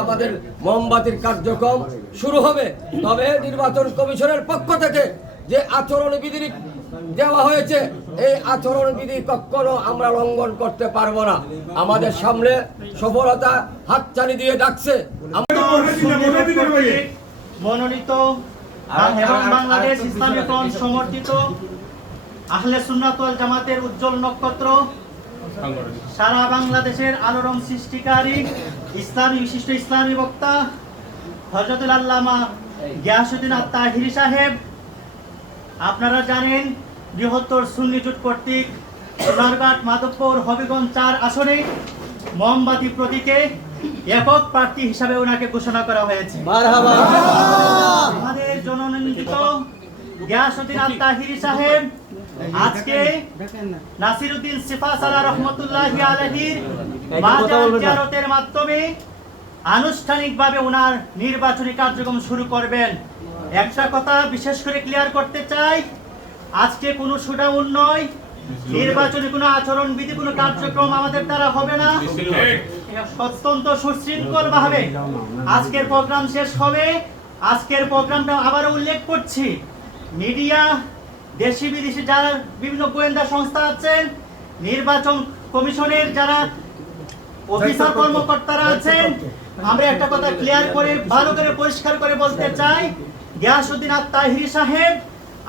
আমাদের মোমবাতির কার্যক্রম শুরু হবে। তবে নির্বাচন কমিশনের পক্ষ থেকে যে আচরণ বিধি দেওয়া হয়েছে, এই আচরণ বিধি কখনো আমরা লঙ্ঘন করতে পারব না। আমাদের সামনে সফলতা হাতছানি দিয়ে ডাকছে। মনোনীত বাংলাদেশ ইসলামী সমর্থিত আহলে সুন্নাত ওয়াল জামাতের উজ্জ্বল নক্ষত্র সারা বাংলাদেশের আলোড়ন সৃষ্টিকারী ইসলামী বিশিষ্ট ইসলামী বক্তা হজরতুল আল্লামা গিয়াসুদ্দিন আত্মাহিরি সাহেব। আপনারা জানেন বৃহত্তর সুন্নি জোট কর্তৃক সোনারঘাট মাধবপুর হবিগঞ্জ চার আসনে মোমবাতি প্রতীকে একক প্রার্থী হিসাবে ওনাকে ঘোষণা করা হয়েছে। আমাদের জননন্দিত গিয়াসুদ্দিন আল তাহিরি সাহেব আজকে নাসিরউদ্দিন সিফা সালা রহমতুল্লাহি আলাইহির মাজার জিয়ারতের মাধ্যমে আনুষ্ঠানিকভাবে ওনার নির্বাচনী কার্যক্রম শুরু করবেন। একটা কথা বিশেষ করে ক্লিয়ার করতে চাই আজকে কোনো শুডাউন নয় নির্বাচনী কোনো আচরণ বিধি কোনো কার্যক্রম আমাদের দ্বারা হবে না। অত্যন্ত সুশৃঙ্খল ভাবে আজকের প্রোগ্রাম শেষ হবে। আজকের প্রোগ্রামটা আবার উল্লেখ করছি। মিডিয়া দেশি বিদেশি যারা বিভিন্ন গোয়েন্দা সংস্থা আছেন নির্বাচন কমিশনের যারা অফিসার কর্মকর্তারা আছেন আমরা একটা কথা ক্লিয়ার করে ভালো করে পরিষ্কার করে বলতে চাই গিয়াসউদ্দিন আত্মাহিরি সাহেব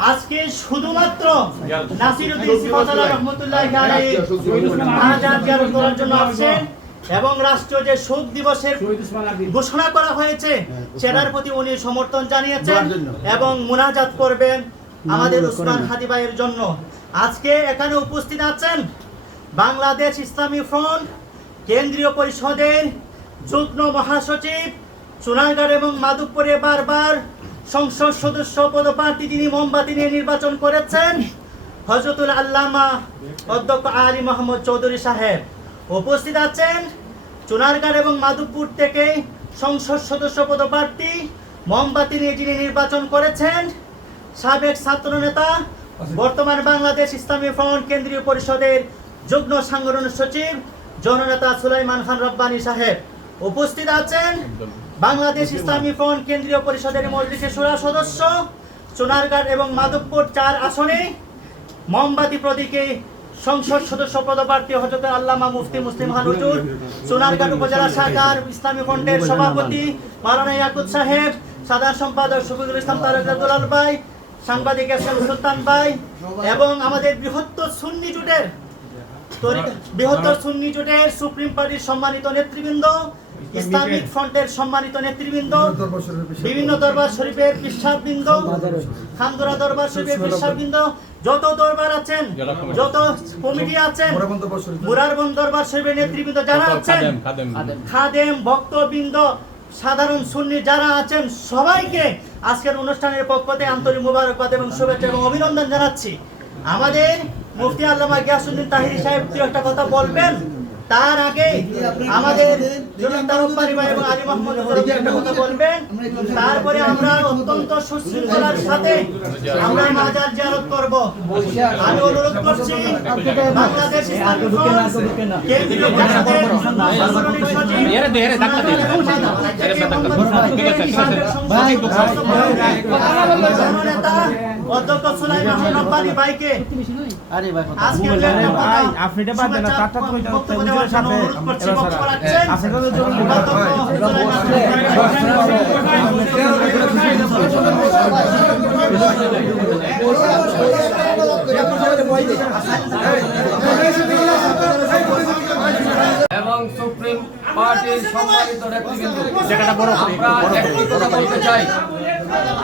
আজকে শুধুমাত্র নাসিরউদ্দিন সিফাতুল্লাহ রহমতুল্লাহি আলাইহি আজাদ করার জন্য আসছেন। এবং রাষ্ট্রীয় যে শোক দিবসের ঘোষণা করা হয়েছে সেটার প্রতি উনি সমর্থন জানিয়েছেন এবং মোনাজাত করবেন আমাদের উসমান হাদি ভাইয়ের জন্য। আজকে এখানে উপস্থিত আছেন বাংলাদেশ ইসলামী ফ্রন্ট কেন্দ্রীয় পরিষদের যুগ্ম মহাসচিব সোনারগাঁও এবং মাধবপুরে বারবার সংসদ সদস্য পদপ্রার্থী তিনি মোমবাতি নিয়ে নির্বাচন করেছেন হজরতুল আল্লামা অধ্যক্ষ আলী মোহাম্মদ চৌধুরী সাহেব। উপস্থিত আছেন চুনারগাঁও এবং মাধবপুর থেকে সংসদ সদস্য পদপ্রার্থী মোমবাতি নিয়ে যিনি নির্বাচন করেছেন, সাবেক ছাত্র নেতা বর্তমান বাংলাদেশ ইসলামী ফ্রন্ট কেন্দ্রীয় পরিষদের যুগ্ম সাংগঠনিক সচিব, জননেতা সুলাইমান খান রব্বানী সাহেব। উপস্থিত আছেন বাংলাদেশ ইসলামী ফ্রন্ট কেন্দ্রীয় পরিষদের মজলিসের সুরা সদস্য সোনারঘাট এবং মাধবপুর চার আসনে মোমবাতি প্রতীকে সংসদ সদস্য পদপ্রার্থী হজরত আল্লামা মুফতি মুসলিম খান হুজুর সোনারঘাট উপজেলা শাখার ইসলামী ফ্রন্টের সভাপতি মারানা ইয়াকুদ সাহেব, সাধারণ সম্পাদক শফিকুল ইসলাম তারক দুলাল ভাই, সাংবাদিক এস এম সুলতান ভাই এবং আমাদের বৃহত্তর সুন্নি জোটের বৃহত্তর সুন্নি জোটের সুপ্রিম পার্টির সম্মানিত নেতৃবৃন্দ ইসলামিক ফ্রন্টের সম্মানিত নেতৃবৃন্দ বিভিন্ন দরবার শরীফের পিসাববৃন্দ খানদুরা দরবার শরীফের পিসাববৃন্দ যত দরবার আছেন যত কমিটি আছেন মুরারবন দরবার শরীফের নেতৃবৃন্দ যারা আছেন খাদেম ভক্তবৃন্দ সাধারণ সুন্নি যারা আছেন সবাইকে আজকের অনুষ্ঠানের পক্ষ থেকে আন্তরিক মুবারকবাদ এবং শুভেচ্ছা এবং অভিনন্দন জানাচ্ছি। আমাদের মুফতি আল্লামা গিয়াসুদ্দিন তাহিরি সাহেব একটা কথা বলবেন? তার আগে আমাদের জনতা এবং আলী মোহাম্মদ একটা কথা বলবেন তারপরে আমরা অত্যন্ত সুশৃঙ্খলার সাথে আমরা মাজার জিয়ারত করব আমি অনুরোধ করছি বাংলাদেশ অধ্যক্ষ সুলাইমান রব্বানি ভাইকে আরে ভাই আজকে ভাই, আপনি এটা বাদ দেন হুজুরের সাথে, এবার তো জরুরি এবং সুপ্রিম পার্টির সম্মানিত নেতৃবৃন্দ কথা বলতে চাই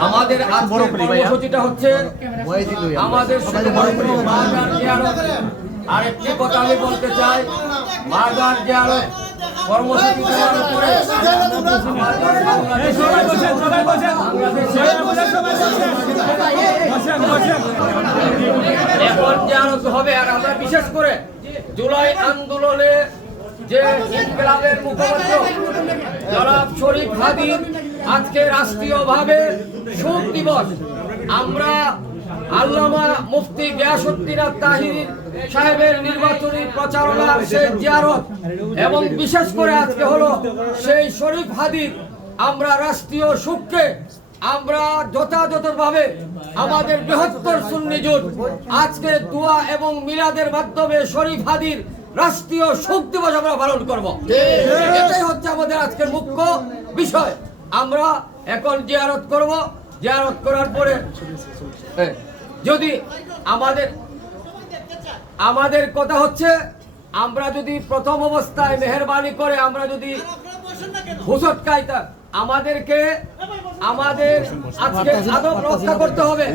আমাদের আজকের কর্মসূচিটা হচ্ছে আমাদের মাজার জিয়ারত। আরেকটি কথা আমি বলতে চাই মাজার জিয়ারত কর্মসূচি দেওয়ার উপরে এখন জিয়ারত হবে আর আমরা বিশেষ করে জুলাই আন্দোলনে যে ইনকলাবের মুখপাত্র জনাব শরীফ হাদি আজকে রাষ্ট্রীয়ভাবে শোক দিবস। আমরা আল্লামা মুফতি গিয়াসউদ্দিন তাহির সাহেবের নির্বাচনী প্রচারণার সেই জিয়ারত এবং বিশেষ করে আজকে হলো সেই শরীফ হাদির আমরা রাষ্ট্রীয় সুখকে আমরা যথাযথভাবে আমাদের বৃহত্তর সুন্নি জোট আজকে দোয়া এবং মিলাদের মাধ্যমে শরীফ হাদির রাষ্ট্রীয় শোক দিবস আমরা পালন করব। এটাই হচ্ছে আমাদের আজকের মুখ্য বিষয়। আমরা এখন জিয়ারত করব। জিয়ারত করার পরে হ্যাঁ, যদি আমাদের আমাদের কথা হচ্ছে আমরা যদি প্রথম অবস্থায় মেহরবানি করে আমরা যদি হুসট কাইতা আমাদেরকে আমাদের আজকে আদব রক্ষা করতে হবে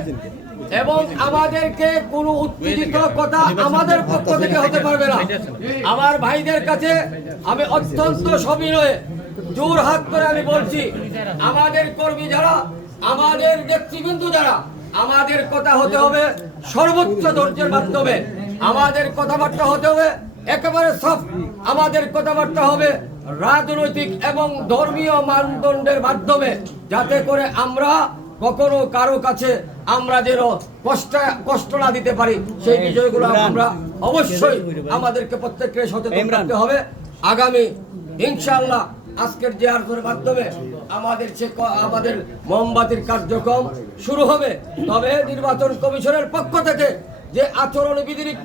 এবং আমাদেরকে কোনো উত্তেজিত কথা আমাদের পক্ষ থেকে হতে পারবে না। আমার ভাইদের কাছে আমি অত্যন্ত সবিনয়ে জোর হাত করে আমি বলছি আমাদের কর্মী যারা আমাদের নেতৃবৃন্দ যারা আমাদের কথা হতে হবে সর্বোচ্চ ধৈর্যের মাধ্যমে। আমাদের কথাবার্তা হতে হবে একেবারে সফট। আমাদের কথাবার্তা হবে রাজনৈতিক এবং ধর্মীয় মানদণ্ডের মাধ্যমে যাতে করে আমরা কখনো কারও কাছে আমরা যেন কষ্ট কষ্ট না দিতে পারি। সেই বিষয়গুলো আমরা অবশ্যই আমাদেরকে প্রত্যেককে সচেতন করতে হবে। আগামী ইনশাআল্লাহ আজকের যে আলোচনার মাধ্যমে আমাদের ক- আমাদের মোমবাতির কার্যক্রম শুরু হবে, তবে নির্বাচন কমিশনের পক্ষ থেকে যে আচরণ বিধি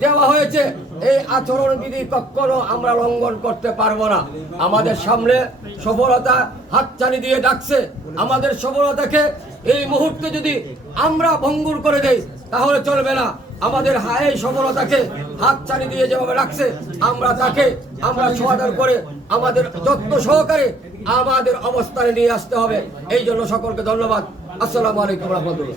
দেওয়া হয়েছে, এই আচরণ বিধি কখনো আমরা লঙ্ঘন করতে পারব না। আমাদের সামনে সফলতা হাতছানি দিয়ে ডাকছে। আমাদের সফলতাকে এই মুহূর্তে যদি আমরা ভঙ্গুর করে দেই, তাহলে চলবে না। আমাদের হায় সফলতাকে হাত হাতছানি দিয়ে যেভাবে রাখছে, আমরা তাকে, আমরা সমাধান করে আমাদের যত্ন সহকারে আমাদের অবস্থানে নিয়ে আসতে হবে। এই জন্য সকলকে ধন্যবাদ। আসসালামু আলাইকুম রহমতুল্লাহ।